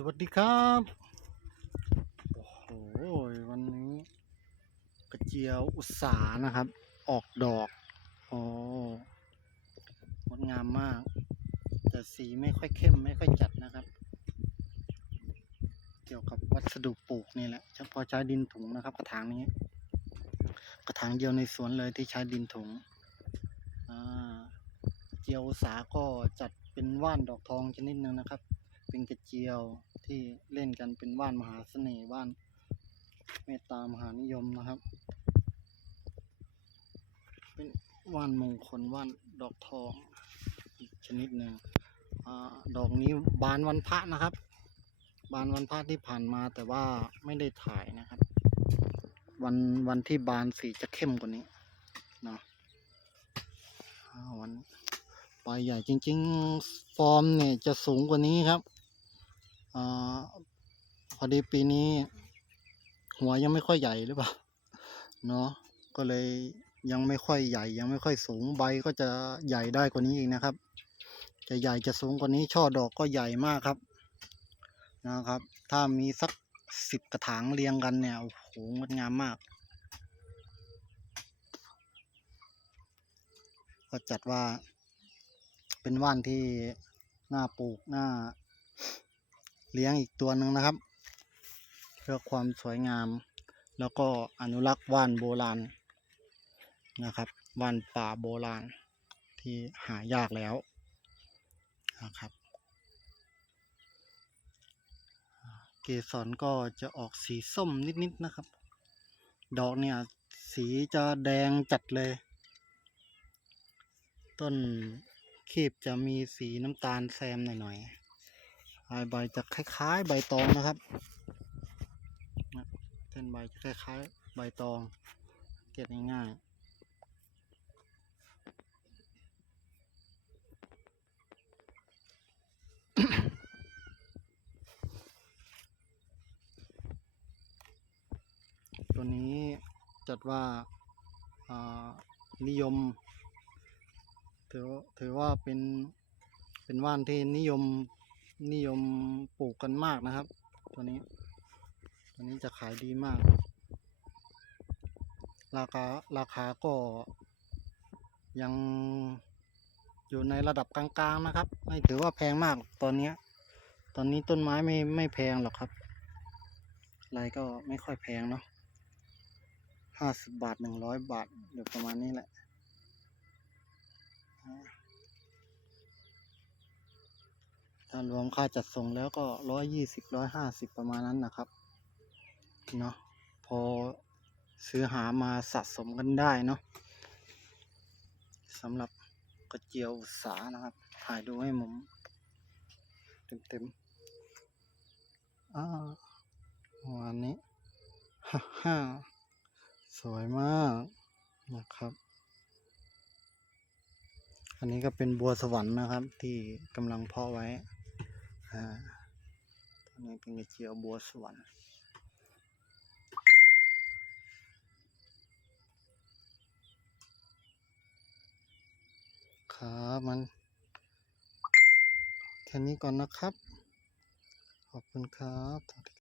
สวัสดีครับ โอ้โห วันนี้กระเจียวอุตสานะครับ ออกดอก โอ้งดงามมาก แต่สีไม่ค่อยเข้มไม่ค่อยจัดนะครับ เกี่ยวกับวัสดุปลูกนี่แหละเฉพาะใช้ดินถุงนะครับ กระถางนี้ กระถางเดียวในสวนเลยที่ใช้ดินถุง อ่า เจียวอุตสาก็จัดเป็นว่านดอกทองชนิดหนึ่งนะครับ เป็นกระเจียวที่เล่นกันเป็นว่านมหาเสน่ห์ว่านเมตตามหานิยมนะครับ เป็นว่านมงคลว่านดอกทองอีกชนิดหนึ่งอดอกนี้บานวันพระนะครับ บานวันพระที่ผ่านมาแต่ว่าไม่ได้ถ่ายนะครับ วันวันที่บานสีจะเข้มกว่านี้นะวันใบใหญ่จริง ๆ ฟอร์มเนี่ยจะสูงกว่านี้ครับ อพอดีปีนี้ หัวยังไม่ค่อยใหญ่หรือเปล่าเนาะก็เลยยังไม่ค่อยใหญ่ ยังไม่ค่อยสูงใบก็จะใหญ่ได้กว่านี้อีกนะครับ จะใหญ่จะสูงกว่านี้ ช่อดอกก็ใหญ่มากครับนะครับ ถ้ามีสักสิบกระถางเรียงกันเนี่ยโอ้โหงดงามมาก ก็จัดว่าเป็นว่านที่น่าปลูกน่า เลี้ยงอีกตัวหนึ่งนะครับ เพื่อความสวยงาม แล้วก็อนุรักษ์ว่านโบราณนะครับว่านป่าโบราณที่หายากแล้วนะครับ เกสรก็จะออกสีส้มนิดๆนะครับ ดอกเนี่ยสีจะแดงจัดเลย ต้นคีบจะมีสีน้ำตาลแซมหน่อยๆปลาย ใบจะคล้ายๆ ใบตองนะครับเส้นใบจะคล้ายๆ ใบตอง เก็บง่ายๆ ตัวนี้จัดว่าอ่านิยมถือว่าถือว่าเป็นเป็นว่านที่นิยม นิยมปลูกกันมากนะครับ ตัวนี้ ตัวนี้จะขายดีมาก ราคาราคาก็ยังอยู่ในระดับกลางๆนะครับ ไม่ถือว่าแพงมากตอนนี้ตอนนี้ต้นไม้ไม่ไม่แพงหรอกครับอะไรก็ไม่ค่อยแพงเนาะห้าสิบบาทหนึ่งร้อยบาทเดี๋ยวประมาณนี้แหละ ถ้ารวมค่าจัดส่งแล้วก็ร้อยยี่สิบร้อยห้าสิบประมาณนั้นนะครับเนาะพอซื้อหามาสะสมกันได้เนาะสำหรับกระเจียวอุสานะครับ ถ่ายดูให้ผมเต็มๆอ่าวันนี้ฮ่าสวยมากนะครับ อันนี้ก็เป็นบัวสวรรค์นะครับที่กำลังเพาะไว้ อ่าตันนี้เป็นกระเจียวบัวสวรรค์ครับมันแค่นี้ก่อนนะครับ ขอบคุณครับ